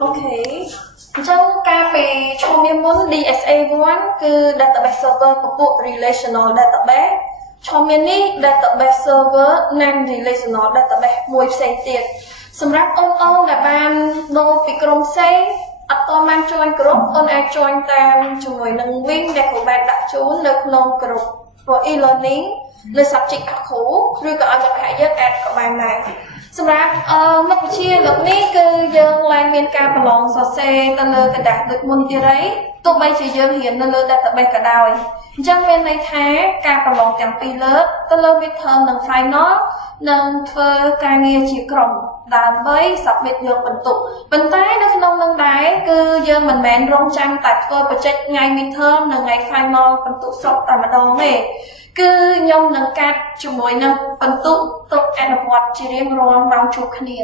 Okay. អញ្ចឹងការពីឈ្មោះមានមុន DSA1 គឺ database server ពពួក relational database ឈ្មោះមាននេះ database server non relational database មួយផ្សេងទៀតសម្រាប់អូនដែលបានដូរពីក្រុមផ្សេងអត់ទាន់បានjoinក្រុមអូនអាច join តាមជាមួយនឹង link ដែលគ្រូបានដាក់ជូននៅក្នុងក្រុម e-learning លើ subject របស់គ្រូឬក៏ឲ្យមិត្តភក្តិយើង add ក៏បានដែរសម្រាប់មុខវិជ្ជាលើកនេះគឺយើងឡើងមានការប្រឡងសរសេរទៅលើกระดาษដូចមុនទៀតហើយទោះបីជាយើងរៀននៅលើ database ក៏ដោយអញ្ចឹងមានន័យថាការប្រឡងទាំងពីរលើកទៅលើ midterm និង final នឹងធ្វើការងារជាក្រុមដើម្បី submit យកបន្ទុកប៉ុន្តែនៅក្នុងនឹងដែរគឺយើងមិនមែនរងចាំតែធ្វើបច្ចេកថ្ងៃ midterm និងថ្ងៃ final បន្ទុកសុទ្ធតែម្ដងទេគឺខ្ញុំនឹងកាត់ជាមួយនឹងបន្ទុកទុកអនុវត្តជារៀងរាល់ម៉ោងជួបគ្នា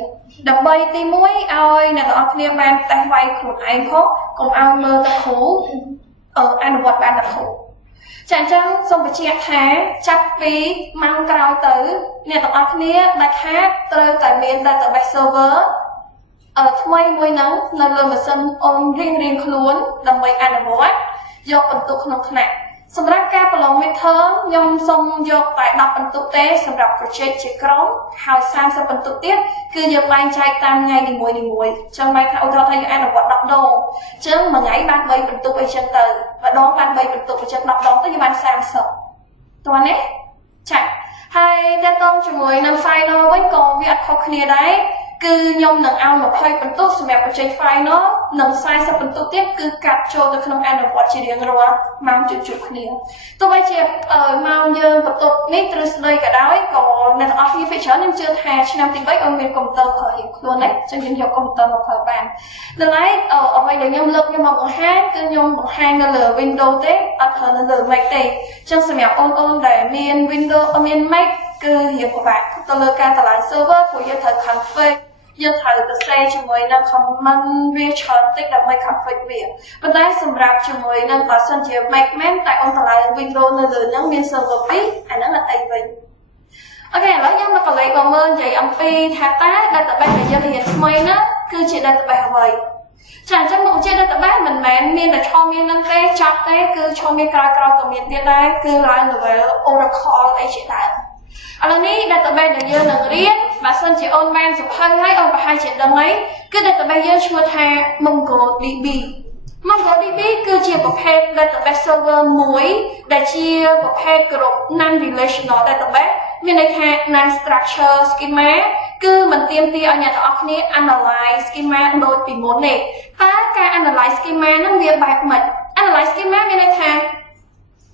ដើម្បីទី1ឲ្យអ្នកទាំងអស់គ្នាបានតេស្តវាយខ្លួនឯងផងកុំឲ្យមើលតែគ្រូអនុវត្តបានតែគ្រូចាអញ្ចឹងសូមបញ្ជាក់ថាចាប់ពីម៉ោងក្រោយទៅអ្នកទាំងអស់គ្នាដាច់ខាតត្រូវតែមាន database server ថ្មីមួយហ្នឹងនៅលើម៉ាស៊ីនអូនរៀងខ្លួនដើម្បីអនុវត្តយកបន្ទុកក្នុងថ្នាក់សម្រាប់ការប្រឡង midterm ខ្ញុំសូមយកតែ10បន្ទុកទេសម្រាប់ project ជាក្រុមហើយ30បន្ទុកទៀតគឺយើងបែងចែកតាមថ្ងៃនីមួយៗចឹងបែរថាឧទាហរណ៍ថាយើងអនុវត្ត10ដងចឹងមួយថ្ងៃបាន3បន្ទុកអីចឹងទៅម្ដងបាន3បន្ទុកអញ្ចឹង10ដងទៅយើងបាន30តោះនេះចា៎ហើយតើតងជាមួយនឹង final វិញក៏វាអត់ខុសគ្នាដែរគឺខ្ញុំនឹងឲ្យ20បន្ទុកសម្រាប់ project final និង40បន្ទុកទៀតគឺកាត់ចូលទៅក្នុងអនុវត្តជារៀងរាល់ម៉ោងជួបគ្នាទោះបីជាម៉ោងយើងបន្ទុកនេះទ្រឹស្ដីក៏ដោយក៏អ្នកទាំងអស់គ្នាភាគច្រើនខ្ញុំជឿថាឆ្នាំទី3អូនមានកុំព្យូទ័រប្រើរៀងខ្លួនទេចឹងយើងយកកុំព្យូទ័រមកប្រើបានដល់ហើយអ្វីដែលខ្ញុំលើកខ្ញុំមកបង្ហាញគឺខ្ញុំបង្ហាញនៅលើ Windows ទេអត់ប្រើនៅលើ Mac ទេចឹងសម្រាប់អូនដែលមាន Windows មាន Mac គឺរៀងពិបាកទៅលើការតម្លៃ server ព្រោះយើងត្រូវ config យើងត្រូវទៅសេជាមួយនឹង command វាច្រើនតិចដើម្បី config វាប៉ុន្តែសម្រាប់ជាមួយនឹងបើសិនជា Mac មែនតែអូនតម្លៃ Windows នៅលើហ្នឹងមាន server 2អាហ្នឹងអត់អីវិញអូខេឥឡូវយើងមកកន្លែងមកមើលនិយាយអំពីថាតើ database ដែលយើងរៀនថ្មីហ្នឹងគឺជា database អ្វីចាអញ្ចឹងមុខវិជ្ជា database មិនមែនមានតែឈរមានហ្នឹងទេចប់ទេគឺឈរមានក្រោយៗក៏មានទៀតដែរគឺឡើង level Oracle អីជាដើមឥឡូវនេះ database ដែលយើងនឹងរៀនបើសិនជាអូនបានសភៅហើយអូនប្រហែលជាដឹងហើយគឺ database យើងឈ្មោះថា MongoDB MongoDB គឺជាប្រភេទ database server មួយដែលជាប្រភេទក្រុម non relational database មានន័យថា non structure schema គឺមិនទាមទារឲ្យអ្នកទាំងអស់គ្នា analyze schema ដូចពីមុនទេតែការ analyze schema ហ្នឹងវាបែបម៉េច analyze schema មានន័យថា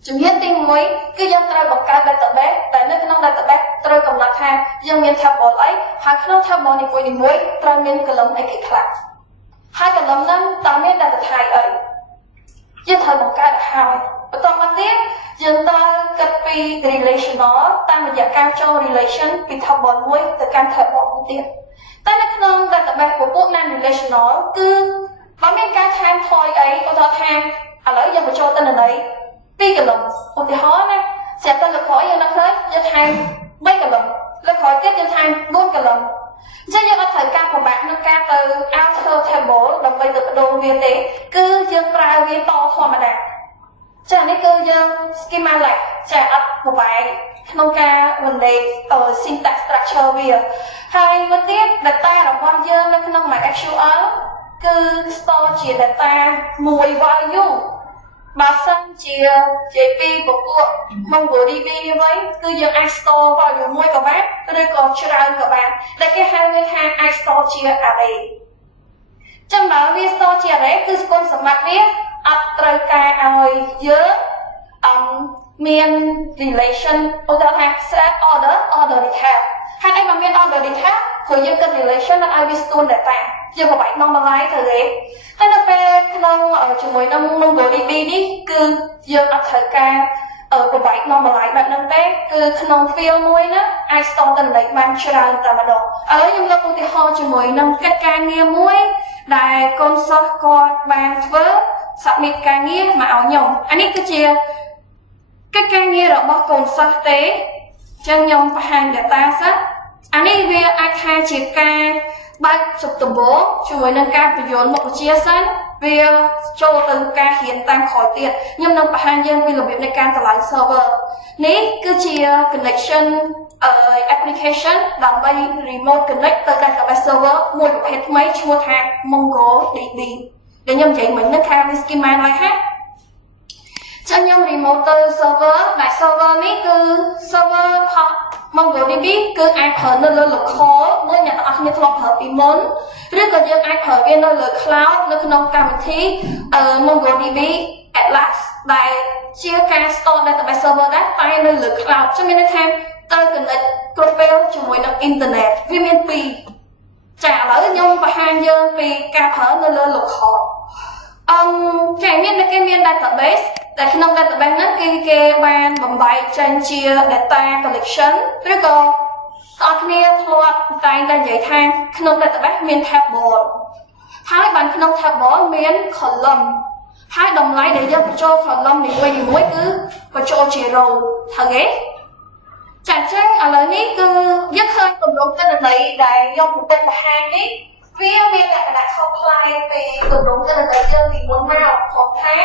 ជំហានទី1គឺយើងត្រូវបង្កើត database តែនៅក្នុង database ត្រូវកំណត់ថាយើងមាន table អីហើយក្នុង table នីមួយៗត្រូវមាន column អីគេខ្លះហើយ column ហ្នឹងតើមាន data type អីយើងត្រូវបង្កើតឲ្យហើយបន្តមកទៀតយើងត្រូវគិតពី relational តាមរយៈការចូល relation ពី table មួយទៅកាន់ table មួយទៀតតែនៅក្នុង database ពពួក non relational គឺបើមានការថែមថយអីឧទាហរណ៍ថាឥឡូវយើងបញ្ចូលទិន្នន័យ2 column ឧទាហរណ៍ណាស្រាប់តែលើកក្រោយយើងនឹកឃើញយើងថែម3 column លើកក្រោយទៀតយើងថែម4 column អញ្ចឹងយើងអត់ត្រូវការប្របាក់ក្នុងការទៅ alter table ដើម្បីទៅបដូរវាទេគឺយើងប្រើវាតធម្មតាចានេះគឺយើង schema lab ចាអត់ប្របែកក្នុងការបន្លែកsyntax structure វាហើយមួយទៀត data របស់យើងនៅក្នុង MySQL គឺ store ជា data មួយ valueបើសិនជានិយាយពីពពួក MongoDB នេះវិញគឺយើងអាច store value មួយក៏បានឬក៏ច្រើនក៏បានដែលគេហៅវាថាអាច store ជា array ចឹងបើវា store ជា array គឺគុណសម្បត្តិវាអត់ត្រូវការឲ្យយើងមាន relation ឧទាហរណ៍ថា set order detail ហើយឯងមកមាន order detail ព្រោះយើងគិត relation នឹងឲ្យវាស្ទួន data យើងប្របែក normalize ទៅទេតែនៅពេលក្នុងជាមួយនឹង MongoDB នេះគឺយើងអត់ត្រូវការប្របែក normalize បែបហ្នឹងទេគឺក្នុង field មួយណាអាច store ទិន្នន័យបានច្រើនតែម្ដងឥឡូវខ្ញុំលើកឧទាហរណ៍ជាមួយនឹងកិច្ចការងារមួយដែលកូនសិស្សគាត់បានធ្វើ submit ការងារមកឲ្យខ្ញុំអានេះគឺជាកិច្ចការងាររបស់កូនសិស្សទេចឹងខ្ញុំបង្ហាញ data សិនអានេះវាអាចថាជាការបើក ជប់ដំបូងជាមួយនឹងការបញ្យល់មុខវិជ្ជាសិនវាចូលទៅការរៀនតាមក្រោយទៀតខ្ញុំនឹងបង្ហាញយើងពីរបៀបនៃការតម្លៃ server នេះគឺជា connection application ដើម្បី remote connect ទៅ database server មួយប្រភេទថ្មីឈ្មោះថា MongoDB ដែលខ្ញុំនិយាយមិញនឹងខាង schema ហើយហាចឹងខ្ញុំ remote ទៅ server ដែល server នេះគឺ server MongoDB គឺអាចប្រើនៅលើ local មួយអ្នកទាំងអស់គ្នាធ្លាប់ប្រើពីមុនឬក៏យើងអាចប្រើវានៅលើ cloud នៅក្នុងកម្មវិធី MongoDB Atlas ដែលជាការ store database server ដែរតែនៅលើ cloud ចឹងមានន័យថាទៅ connect គ្រប់ពេលជាមួយនឹង internet វាមានពីរចាឥឡូវខ្ញុំបង្ហាញយើងពីការប្រើនៅលើ local ចាមានគេមាន database តែក្នុង database ហ្នឹងគឺគេបានបំបែកចេញជា data collection ឬក៏បងប្អូនគ្នាធ្លាប់តែងតែនិយាយថាក្នុង database មាន table ហើយបានក្នុង table មាន column ហើយតម្លៃដែលយើងបញ្ចូល column នីមួយៗគឺបញ្ចូលជា row ត្រូវទេចាអញ្ចឹងឥឡូវនេះគឺយើងឃើញទម្រង់ទិន្នន័យដែលខ្ញុំកំពុងបង្ហាញនេះវាមានលក្ខណៈខុសប្លែកពីទម្រង់ទិន្នន័យយើងពីមុនមកព្រោះថា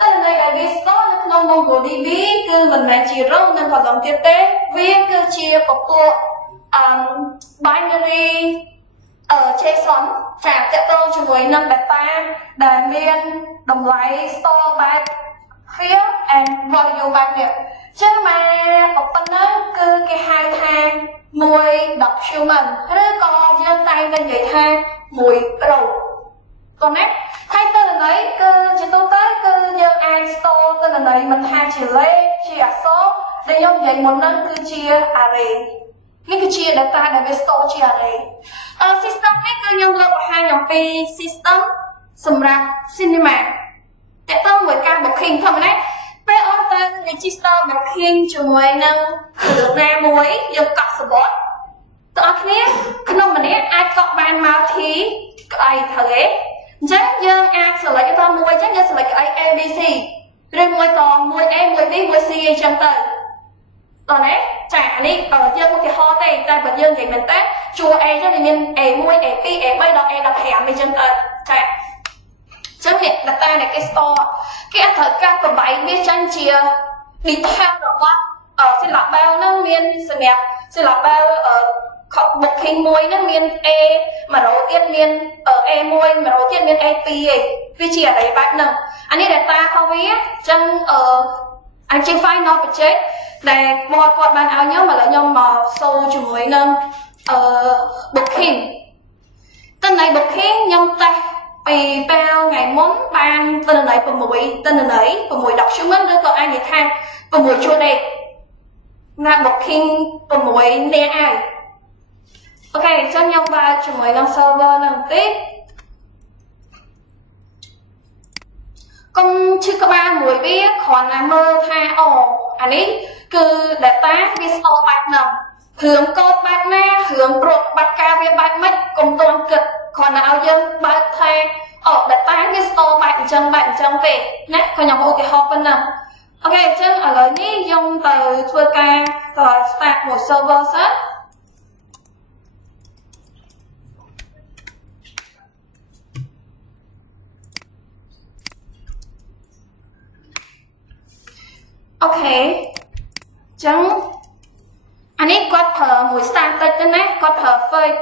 ទិន្នន័យដែលវាស្ថិតនៅក្នុង MongoDB គឺមិនមែនជា row និង column ទៀតទេវាគឺជាពពួក binary JSON ចាតកតងជាមួយនឹង data ដែលមានតម្លៃ store បែប field and value បែបនេះចឹងមកប៉ុណ្ណឹងគឺគេហៅថាមួយ document ឬក៏យើងតែងតែនិយាយថាមួយ row តោះណាហើយទិន្នន័យគឺជាទូទៅគឺយើងអាច store ទិន្នន័យមិនថាជាលេខជាអក្សរដែលខ្ញុំនិយាយមុនហ្នឹងគឺជា array នេះគឺជា data ដែលវា store ជា array system នេះគឺខ្ញុំលើកបង្ហាញអំពី system សម្រាប់ cinema តើតើមួយការ booking ធម្មតាពេលអត់ទៅ register booking ជាមួយនឹងរឿងណាមួយយើងកក់សបត់តើអរគ្នាក្នុងម្នាក់អាចកក់បានមកទីក្អីត្រូវទេអញ្ចឹងយើងអាច select ទៅមួយអញ្ចឹងយើង select ក្អី ABC ឬមួយក៏មួយ A មួយ B មួយ C អញ្ចឹងទៅតោះណាចាអានេះយើងឧទាហរណ៍ទេតែបើយើងនិយាយមែនតើជួរ A អញ្ចឹងវាមាន A1 A2 A3 ដល់ A15 អញ្ចឹងទៅចាចឹងនេះ data ដែលគេ store គេអាចត្រូវការប្របែកវាចេញជា detail របស់ syllable ហ្នឹងមានសម្រាប់ syllable booking មួយហ្នឹងមាន A 100ទៀតមាន A1 100ទៀតមាន A2 ឯងវាជា array បែបហ្នឹងអានេះ data របស់វាចឹងអាចជា final project ដែលគាត់បានឲ្យខ្ញុំឥឡូវខ្ញុំមកសូជាមួយនឹងbooking តើនៃ booking ខ្ញុំតេស្តពីពេលថ្ងៃមុនបានទិន្នន័យ6ទិន្នន័យ6 document ឬក៏អាចនិយាយថា6ជួរដេកណា booking 6នាក់ហើយអូខេអញ្ចឹងខ្ញុំបើកជាមួយនឹង server ហ្នឹងតិចកុំឈឺក្បាលមួយវាគ្រាន់តែមើលថាអូអានេះគឺ data វា store បែបហ្នឹងរឿងកូដបែបណារឿងប្រតិបត្តិការវាបែបម៉េចកុំតន់គិតគ្រាន់តែឲ្យយើងបើកថាអូ data វា store បែបអញ្ចឹងទេណាខ្ញុំឧទាហរណ៍ប៉ុណ្ណឹងអូខេអញ្ចឹងឥឡូវនេះខ្ញុំទៅធ្វើការទៅ start មួយ server សិនអូខេអញ្ចឹងអានេះគាត់ប្រើមួយ static ទេណាគាត់ប្រើ fake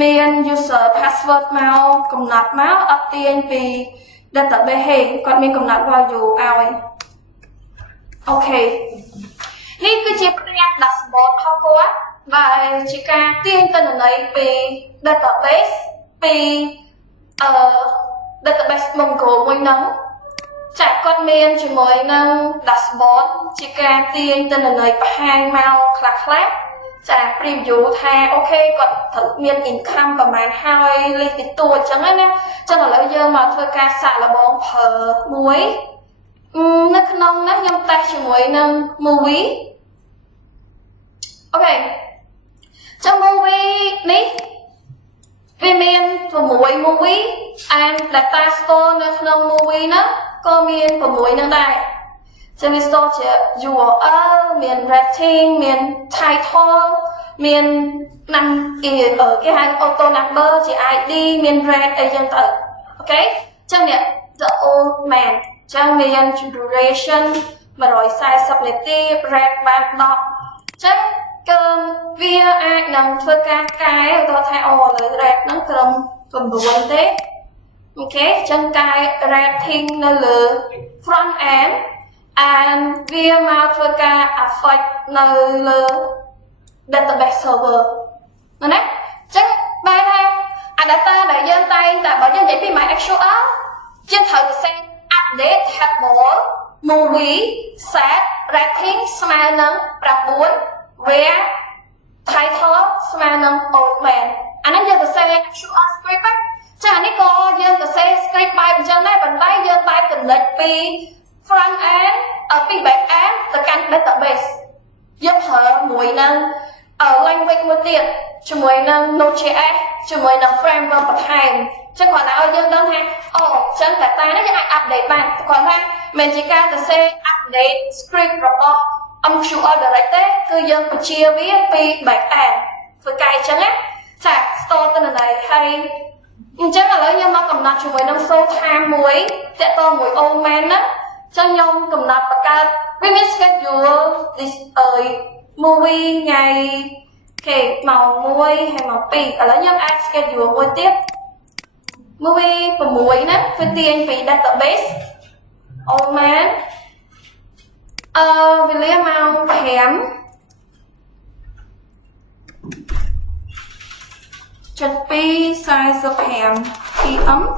មាន user password មកកំណត់មកអត់ទាញពី database ហេគាត់មានកំណត់ value ឲ្យអូខេនេះគឺជាផ្ទាំង dashboard របស់គាត់ដែលជាការទាញទិន្នន័យពី database ពី database Mongo មួយហ្នឹងចាគាត់មានជាមួយនឹង dashboard ជាការទាញទិន្នន័យបង្ហាញមកខ្លះចា preview ថាអូខេគាត់ត្រូវមាន income ប្រហែលហើយលេខតិចតួចអញ្ចឹងណាអញ្ចឹងឥឡូវយើងមកធ្វើការសាកល្បងប្រើមួយនៅក្នុងហ្នឹងខ្ញុំតេស្តជាមួយនឹង movie អូខេចុះ movie នេះវាមាន6 movie and data store នៅក្នុង movie ហ្នឹងក៏មាន6ហ្នឹងដែរចឹងវា store ជា URL មាន rating មាន title មាន năm ở cái hai auto number chỉ ID miền red ở dân tử ok chẳng nè the old man chẳng miền duration mà rồi sai subjective red ban đọc chẳng cơm via ai nằm thưa cái tôi thay ô lấy red nó cầm cầm buồn thế ok chẳng cái red thing nó lừa front end and via mau thưa affect nó lừa database server nè chắc bài này data đại dân tay tại bảo dân dạy phim actual trên thời xem update table movie set rating smart nâng rap bốn where title smart nâng old man anh ấy dân xem actual script chẳng hạn ní cô dân xem script bài dân này bằng tay dân bài connect pi front end ở pi back end từ căn database giúp họ mũi nâng ở language một tiện cho mỗi năng Node.js cho mỗi năng framework bậc hai chứ còn nào dân đơn ha chân cả tay nó cho ai update bạn còn ha mình chỉ cần là sẽ update script rồi ông chủ order right thế cứ dân phải chia viết pi back end với cái chẳng á chả store tên này hay chắc là lấy nhau nó cầm nạp cho mỗi năng số tham muối sẽ to muối old man á cho nhau cầm nạp và cả với schedule this movie ngày okay, màu muối hay màu pi ở lấy nhóm add schedule muối tiếp movie và muối nè với tiền vì database old man vì lấy màu hẻm chuẩn pi size of hẻm khi ấm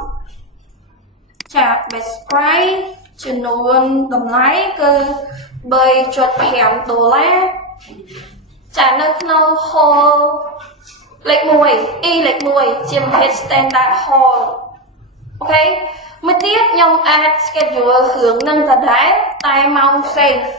chả best price chuyển luôn tầm lái cứ bơi chuột hẻm đồ lá chả nơi nào hall lệch mùi y lệch mùi chiếm hết standard hall ok mới tiếp nhông add schedule hướng nâng thật đấy tay mau save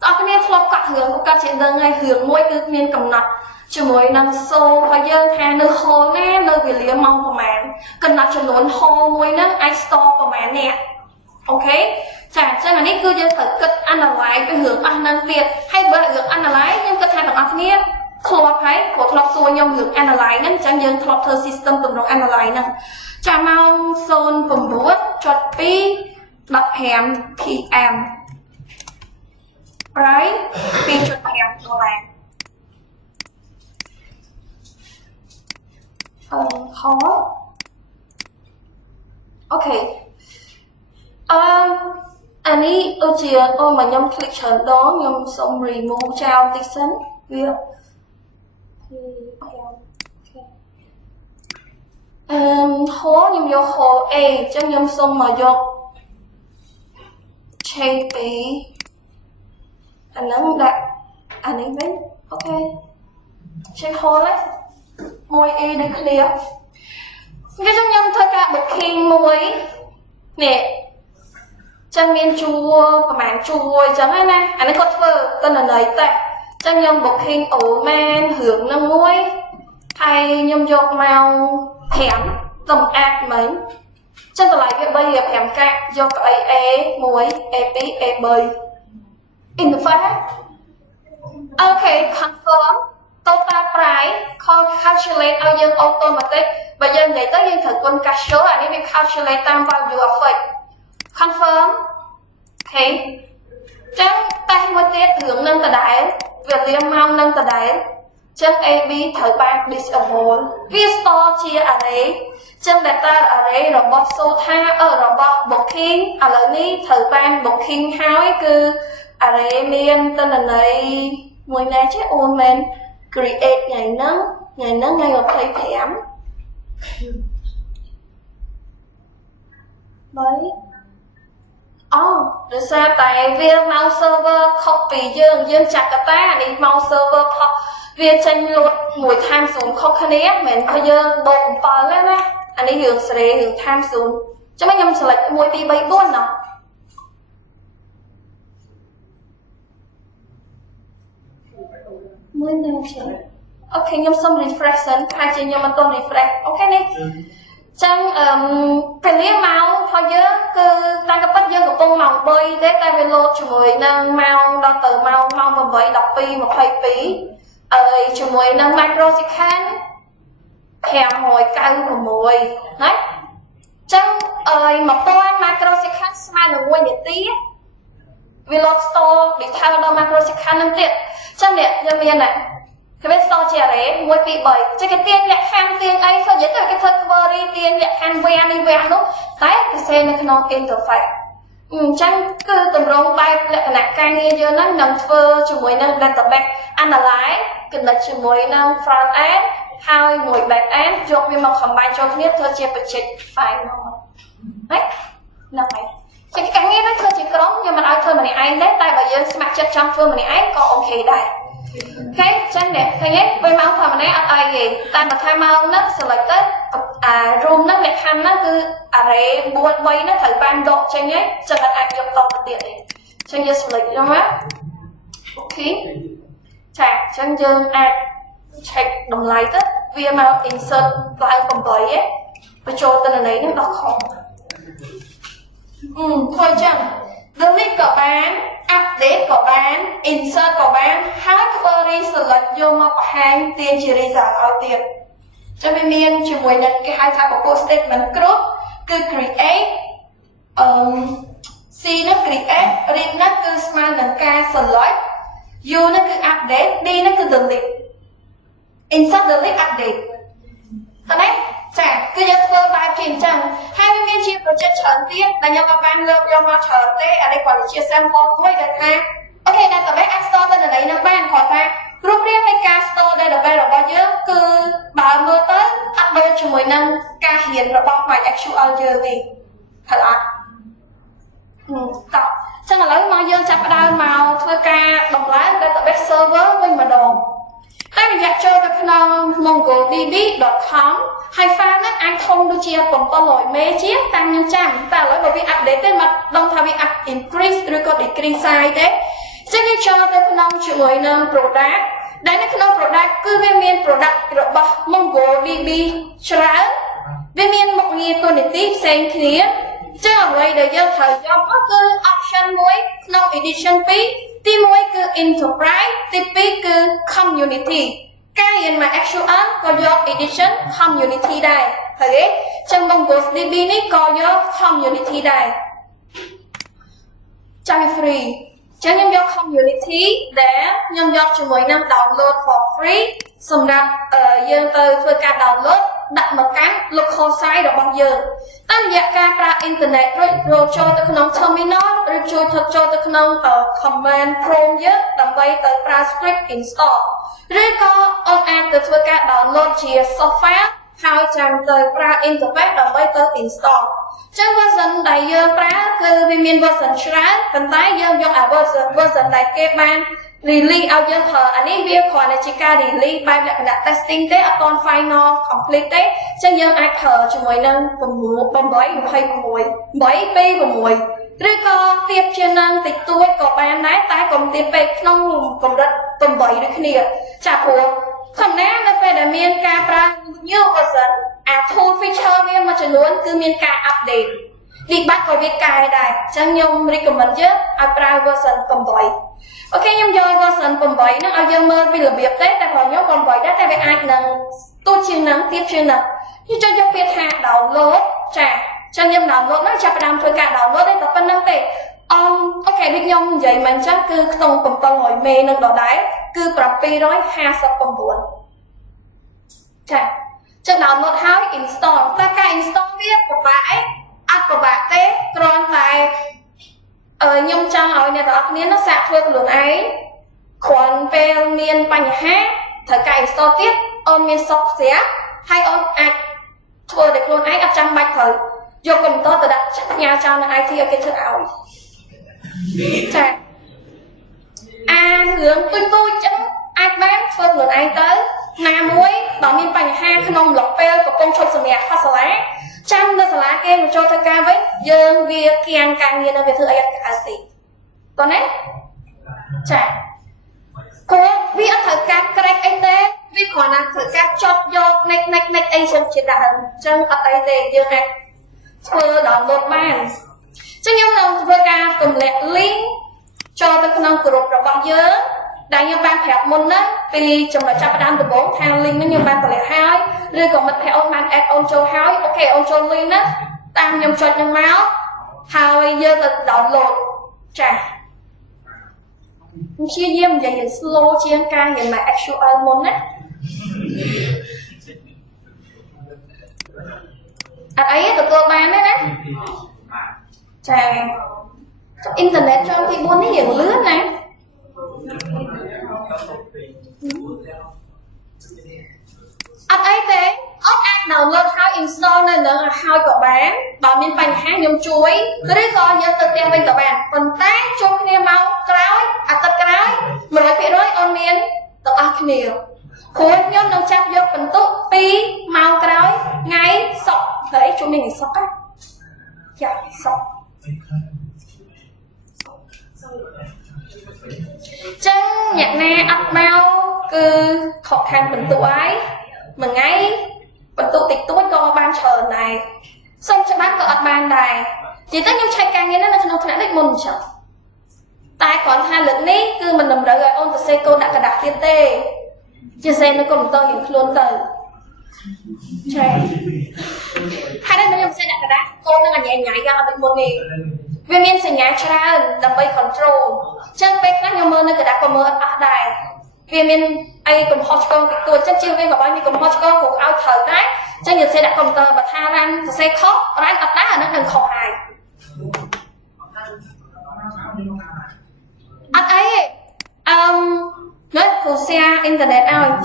đó cái này thọc các hướng của các chuyện đơn ngay hướng mỗi cứ miền cầm nặt cho mỗi năm số và dân hai nơi hall nè nơi vì lý mong của mẹ cần nặt cho nón hall mỗi nâng I store của mẹ nè ok chả cho nên cứ dân phải cất analyze cái hướng analyze hay bởi hướng analyze nhưng cất hai thằng afnia clock hay của clock xuôi nhau hướng analyze nên chẳng dân clock thơ system tụi nó analyze nè chả mau zone cùng bút chọn pi đặt hẻm pm right pi chọn hẻm của bạn khó ok anh ấy ơ chìa mà nhâm click chọn đó nhâm xong remove chào listen việc hố nhâm vô hồ A trong nhâm xong mà vô change B anh nâng đặt anh ấy biết ok change hố đấy môi A để clear cái trong nhâm thôi cả booking môi nè chân miên chua và mảng chua chẳng hay nè anh ấy có thơ tên là lấy tay chân nhâm booking ổ men hướng nâng muối hay nhâm dọc màu hẻm tầm ạc mấy chân tôi lại cái bây giờ hẻm cạn do cái e muối e tí e bơi in the fact ok confirm total price calculate ao dân automatic và dân vậy tới dân thử quân cả số anh ấy bị calculate tam value of it confirm ok chẳng tay một tiết hướng nâng tờ đáy việc liêm mau nâng tờ đáy chân AB thử ban disable viết store chia array chân data array robot số tha ở robot booking ở lời ní thử ban booking hỏi cứ array miên tên là này mùi này chứ ôn men create ngày nâng ngày một thấy thẻm đấy rồi sao tại vì mau server copy dương chặt cái ta đi mau server vì tranh luật mùi tham xuống không khá nế mình có dương bụng bò lên á anh ấy hướng sẽ hướng tham xuống cho mấy nhầm select mùi bị bấy buôn nào mùi nào chứ ok nhầm xong refresh hai chị nhầm tôm refresh ok nè chẳng phải lý máu thôi chứ cứ ta có bắt dân của con màu bơi để ta về lột cho người năng mau đo từ mau và vậy đọc pi một hay phí ជាមួយនឹង microsecond 596ណាចឹង1000 microsecond ស្មើនឹង1នាទីវាលុប store detail ដល់ microsecond នឹងទៀតចឹងនេះយើងមានដែរគេ store ជា array 1 2 3ចឹងគេទាញលក្ខខណ្ឌទាញអីធ្វើនិយាយទៅគេធ្វើ query ទាញលក្ខខណ្ឌវានេះវានោះតែគេសេនៅក្នុង interface អញ្ចឹងគឺតម្រង់បែបលក្ខណៈការងារយើងហ្នឹងនឹងធ្វើជាមួយនឹង database analyze គណិតជាមួយនឹង front end ហើយមួយ back end យកវាមក combine ចូលគ្នាធ្វើជា project final ហ្នឹងហើយចឹងការងារហ្នឹងធ្វើជាក្រុមយើងមិនឲ្យធ្វើម្នាក់ឯងទេតែបើយើងស្ម័គ្រចិត្តចង់ធ្វើម្នាក់ឯងក៏អូខេដែរអូខេចឹងនេះឃើញទេពេលមកធ្វើម្នាក់អត់អីទេតែបើថាមកហ្នឹង select ទៅroom ហ្នឹងលក្ខខណ្ឌហ្នឹងគឺ array 4 3ហ្នឹងត្រូវបានដកចេញហើយចឹងអត់អាចយកតទៅទៀតទេចឹងយើង select ហ្នឹងណាអូខេចាចឹងយើងអាច check តម្លៃទៅវាមក insert ឡើង8ឯងបញ្ចូលទិន្នន័យហ្នឹងដល់ខំធ្វើចឹង delete ក៏បាន update ក៏បាន insert ក៏បានហើយ query select យកមកបង្ហាញទាញជា result ឲ្យទៀតចឹងវាមានជាមួយនឹងគេហៅថាពពុះ statement គ្រប់គឺ create C នោះ create read នោះគឺស្មើនឹងការ select U នោះគឺ update D នោះគឺ delete insert delete update តើណាចាគឺយើងធ្វើបែបជាអញ្ចឹងហើយវាមានជា project ច្រើនទៀតដែលខ្ញុំក៏បានលើកយកមកច្រើនទេអានេះគាត់ជា sample មួយដែលថាអូខេ database អាច store ទៅនៅនឹងបានគាត់ថារូបរាងនៃការ store database របស់យើងគឺបើមើលទៅអត់ដូចជាមួយនឹងការរៀនរបស់ MySQL យើងទេហើយអត់តោះចឹងឥឡូវមកយើងចាប់ផ្ដើមមកធ្វើការដំឡើង database server វិញម្ដងតែរយៈចូលទៅក្នុង mongodb.com ហើយ file ហ្នឹងអាចធំដូចជា700 មេជាតាមខ្ញុំចាំតែឥឡូវបើវា update ទេមកដឹងថាវា increase ឬក៏ decrease size ទេចឹងយើងចូលទៅក្នុងជាមួយនឹង product ដែលនៅក្នុង product គឺវាមាន product របស់ MongoDB ច្រើនវាមានមុខងារតួនាទីផ្សេងគ្នាចឹងអ្វីដែលយើងត្រូវយកមកគឺ option 1ក្នុង edition 2ទី1គឺ enterprise ទី2គឺ community ការរៀន MySQL ក៏យក edition community ដែរហើយទេចឹង MongoDB នេះក៏យក community ដែរចាំវា free ចឹងខ្ញុំយក community ដែលខ្ញុំយកជាមួយនឹង download for free សម្រាប់យើងទៅធ្វើការ download ដាក់មកកាន់ local site របស់យើងតាមរយៈការប្រើអ៊ីនធឺណិតរួចចូលទៅក្នុង terminal ឬចូលទៅក្នុង command prompt យើងដើម្បីទៅប្រើ script install ឬក៏អូនអាចទៅធ្វើការ download ជា software ហើយចាំទៅប្រើ interface ដើម្បីទៅ install ចឹង version ដែលយើងប្រើគឺវាមាន version ច្រើនប៉ុន្តែយើងយក version ដែលគេបាន release ឲ្យយើងប្រើអានេះវាគ្រាន់តែជាការ release បែបលក្ខណៈ testing ទេអត់ទាន់ final complete ទេចឹងយើងអាចប្រើជាមួយនឹង826ឬក៏ទៀបជានឹងតិចតួចក៏បានដែរតែកុំទៀបពេកក្នុងកម្រិត8ដូចគ្នាចាព្រោះធម្មតានៅពេលដែលមានការប្រើ new version អា tool feature វាមួយចំនួនគឺមានការ update ទីបាត់ក៏វាកែដែរអញ្ចឹងខ្ញុំ recommend យើងឲ្យប្រើ version 8អូខេខ្ញុំយក version 8ហ្នឹងឲ្យយើងមើលពីរបៀបទេតែព្រោះខ្ញុំក៏8ដែរតែវាអាចនឹងទូចជាងហ្នឹងទៀតជាងហ្នឹងខ្ញុំចង់យកពាក្យថា download ចាចឹងខ្ញុំ download ហ្នឹងចាប់ផ្ដើមធ្វើការ download ទេតែប៉ុណ្្នឹងទេអូខេដូចខ្ញុំនិយាយមិនអញ្ចឹងគឺក្នុង700មេនឹងដដែលគឺ759ចាចឹង download ហើយ install តែការ install វាពិបាកអត់ពិបាកទេគ្រាន់តែខ្ញុំចង់ឲ្យអ្នកទាំងអស់គ្នានោះសាកធ្វើខ្លួនឯងគ្រាន់ពេលមានបញ្ហាត្រូវការ install ទៀតអូនមាន software ហើយអូនអាចធ្វើដោយខ្លួនឯងអត់ចាំបាច់ត្រូវយកកុំព្យូទ័រទៅដាក់ផ្ញើចោលនៅ IT ឲ្យគេធ្វើឲ្យចារឿងទូចចឹងអាចបានធ្វើខ្លួនឯងទៅណាមួយបើមានបញ្ហាក្នុងអំឡុងពេលកំពុងឈប់សម្រាកខុសសាលាចាំនៅសាលាគេមកចូលធ្វើការវិញយើងវាគៀងការងារនៅវាធ្វើអីអត់កើតទេតោះណាចាព្រោះវាអត់ត្រូវការក្រេកអីទេវាគ្រាន់តែត្រូវការចត់យក next អីចឹងជាដើមចឹងអត់អីទេយើងអាចធ្វើ download បានចឹងខ្ញុំនឹងធ្វើការទម្លាក់ link ចូលទៅក្នុង group របស់យើង đại nhưng ban phép môn á vì chồng là chấp đam từ bốn thang linh nó nhưng ban tổ lệ hai rồi còn mật phép ôn ban add ôn châu hai ok ôn châu linh á tam nhầm chọn nhầm máu hai giờ tật download trả chia diêm vậy hiện slow chia ca hiện mà actual môn á anh ấy từ cơ bản đấy đấy chà internet trong thì buôn hiểu lướt này anh ấy thế ốc app nào lên how install nên là how có bán bảo miền bánh hang nhom chuối đấy coi nhớ từ tiền bên các bạn còn tay cho kia mau cái tất cái mà nói chuyện nói on miền tập ác nhiều khối nhom nó chắp vô phần túc pi mau cái ngay sọc đấy chúng mình sọc á dạ sọc chân nhạc nè ấp mau cứ khó khăn phần tụ ấy mà ngay phần tụ tịch túi có ban chờ này xong cho bác có ấp ban này chỉ tất nhiên chạy càng nghe nó là cho nó khả năng môn chẳng tại còn hai lần ní cứ mình nằm đợi rồi ôn từ xe cô đã cả đặt tiên tê chia sẻ nó còn tơ hiểu luôn tờ chạy hai đây mình sẽ đặt cả đá cô nó là nhảy nhảy ra ở bên môn này vì mình sẽ nhảy ra đầm bay control chân bay khác nhau mơ nó cả đá có mơ ở đài vì mình ai cùng hot con cái tuổi chân chiêu viên của bao nhiêu cùng hot con của ao thở đấy chân nhiều xe đặt công tơ và tha răng xe khóc răng ập đá ở nó đừng khổ hài anh ấy nói của xe internet ao